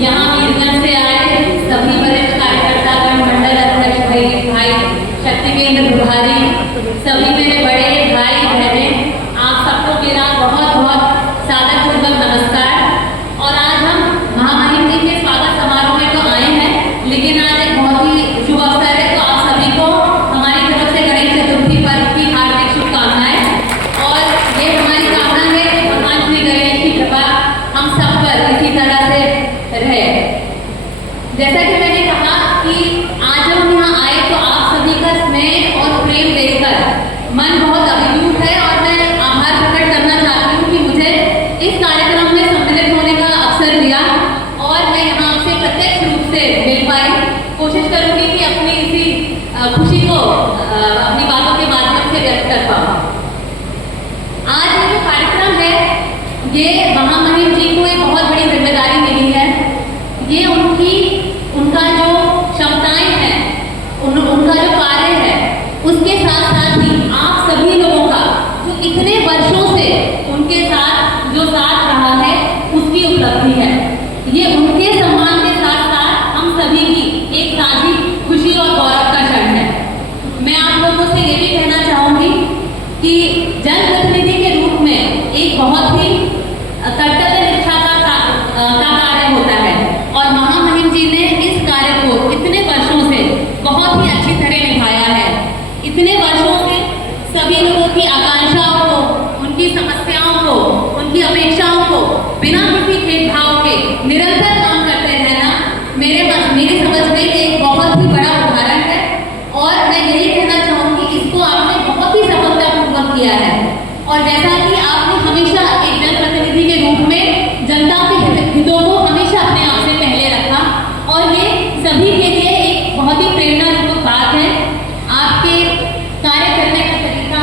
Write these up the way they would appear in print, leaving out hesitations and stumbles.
यहाँ वीरगंज से आए सभी वरिष्ठ कार्यकर्तागण, मंडल अध्यक्ष भाई शक्तिवेंद्र प्रभारी, सभी मेरे बड़े भाई बहनें, आप सबको मेरा बहुत बहुत सादरपूर्वक नमस्कार। और आज हम महामहिम जी के स्वागत समारोह में तो आए हैं, लेकिन आज एक बहुत ही शुभ अवसर है, तो आप सभी को हमारी तरफ से गणेश चतुर्थी पर्व की हार्दिक शुभकामनाएं। और ये हमारी कामना है कि भगवान श्री गणेश की कृपा हम सब पर इसी तरह से रहे। जैसा कि मैंने कहा कि आज हम यहाँ आए तो आप सभी का स्नेह और प्रेम देखकर मन बहुत अभिभूत है, और मैं आभार प्रकट करना चाहती हूँ कि मुझे इस कार्यक्रम में सम्मिलित होने का अवसर दिया और मैं यहाँ आपसे प्रत्यक्ष रूप से मिल पाई। कोशिश करूँगी कि अपनी इसी खुशी को अपनी बातों के माध्यम से व्यक्त कर पाऊँ। आज ये जो कार्यक्रम है, ये महामहिम जी को एक बहुत बड़ी जिम्मेदारी मिली है। ये उनका जो क्षमताएं हैं, उनका जो कार्य है, उसके साथ साथ ही आप सभी लोगों का जो इतने वर्षों से उनके साथ जो साथ रहा है, उसकी उपलब्धि है। ये उनके सम्मान के साथ साथ हम सभी की एक साझी खुशी और गौरव का क्षण है। मैं आप लोगों से ये भी कहना चाहूँगी कि जनप्रतिनिधि के रूप में एक बहुत ही कर्तव्य निष्ठा का कार्य होता है, और महामहिम जी ने इस कार्य को इतने वर्षों से बहुत ही अच्छी तरह निभाया है। इतने वर्षों से सभी लोगों की आकांक्षाओं को, उनकी समस्याओं को, उनकी अपेक्षाओं को बिना किसी भेदभाव के निरंतर काम करते रहना मेरी समझ में एक बहुत ही बड़ा उदाहरण है। और मैं यही कहना चाहूँगी, इसको आपने बहुत ही सफलतापूर्वक किया है। और जैसा कि आपने हमेशा एक जनप्रतिनिधि के रूप में जनता के हितों को हमेशा अपने आप से पहले रखा, और ये सभी के लिए एक बहुत ही प्रेरणाजनक बात है। आपके कार्य करने का तरीका,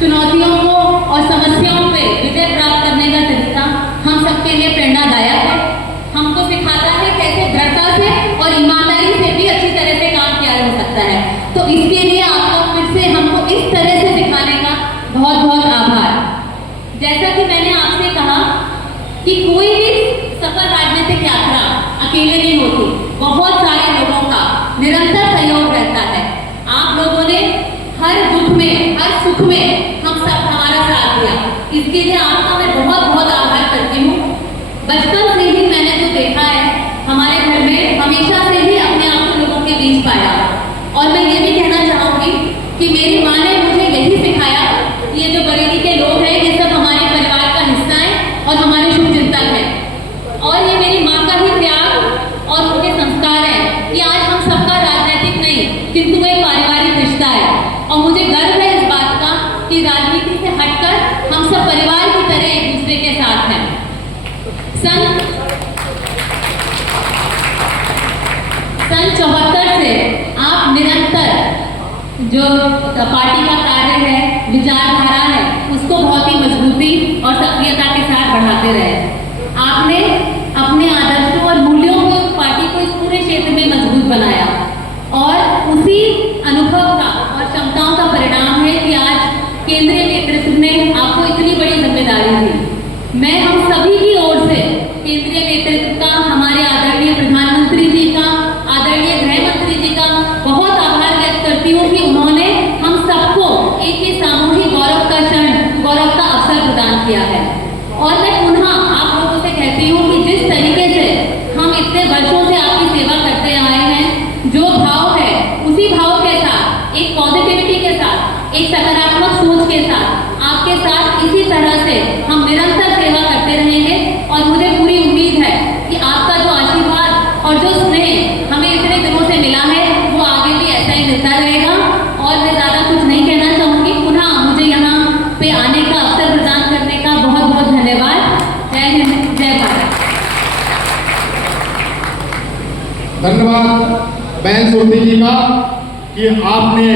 चुनौतियों को और समस्याओं पे विजय प्राप्त करने का तरीका हम सबके लिए प्रेरणादायक है। हमको सिखाता है कैसे दृढ़ता से और ईमानदारी से भी अच्छी तरह से काम किया जा सकता है। तो इसके लिए आपको फिर से हमको इस तरह से सिखाने का बहुत बहुत आभार। जैसा कि मैंने आपसे कहा कि कोई भी सफल राजनीतिक यात्रा अकेले नहीं होती, बहुत सारे लोगों का निरंतर सहयोग रहता है। आप लोगों ने हर दुख में, हर सुख में हमारा साथ दिया, इसके लिए आपका मैं बहुत बहुत आभार करती हूँ। बचपन से ही मैंने जो देखा है, हमारे घर में हमेशा से ही अपने आप को लोगों के बीच पाया। और मैं ये भी कहना चाहूँगी कि मेरी माँ ने मुझे यही सिखाया, ये जो बरेली के लोग हैं, ये सब हमारे परिवार का हिस्सा है और हमारे शुभचिंतक हैं। और ये मेरी माँ का ही त्याग और उनके संस्कार हैं कि आज हम सबका राजनीतिक नहीं, किंतु एक पारिवारिक रिश्ता है। और मुझे गर्व है इस बात का कि राजनीति से हटकर हम सब परिवार की तरह एक दूसरे के साथ हैं। सन 74 से आप निरंतर जो पार्टी का कार्य है, विचारधारा है, उसको बहुत ही मजबूती और सक्रियता के साथ बढ़ाते रहे। आपने अपने आदर्शों और मूल्यों को, पार्टी को इस पूरे क्षेत्र में मजबूत बनाया, और उसी अनुभव का और क्षमताओं का परिणाम है कि आज केंद्रीय नेतृत्व ने आपको इतनी बड़ी जिम्मेदारी दी। मैं हम सभी की ओर से केंद्रीय नेतृत्व का, हमारे आदरणीय प्रधानमंत्री जी का, आदरणीय गृह मंत्री जी का बहुत आभार व्यक्त करती हूँ कि उन्होंने हम सबको एक ही सामूहिक गौरव का क्षण, गौरव का अवसर प्रदान किया है। और मैं पुनः आप लोगों से कहती हूँ कि जिस तरीके से हम इतने वर्षों से आपकी सेवा करते आए हैं, जो भाव है उसी भाव के साथ, एक पॉजिटिविटी के साथ, एक सकारात्मक सोच के साथ, आपके साथ इसी तरह से हम निरंतर सेवा करते रहेंगे। और मुझे पूरी उम्मीद है कि आपका जो आशीर्वाद और जो स्नेह हमें इतने दिनों से मिला है, वो आगे भी ऐसा ही मिलता रहेगा। और मैं ज़्यादा कुछ नहीं कहना चाहूँगी। पुनः मुझे यहाँ पे आने का अवसर प्रदान करने का बहुत बहुत धन्यवाद। जय हिंद, जय भारत। धन्यवाद बहन सुरभि जी का कि आपने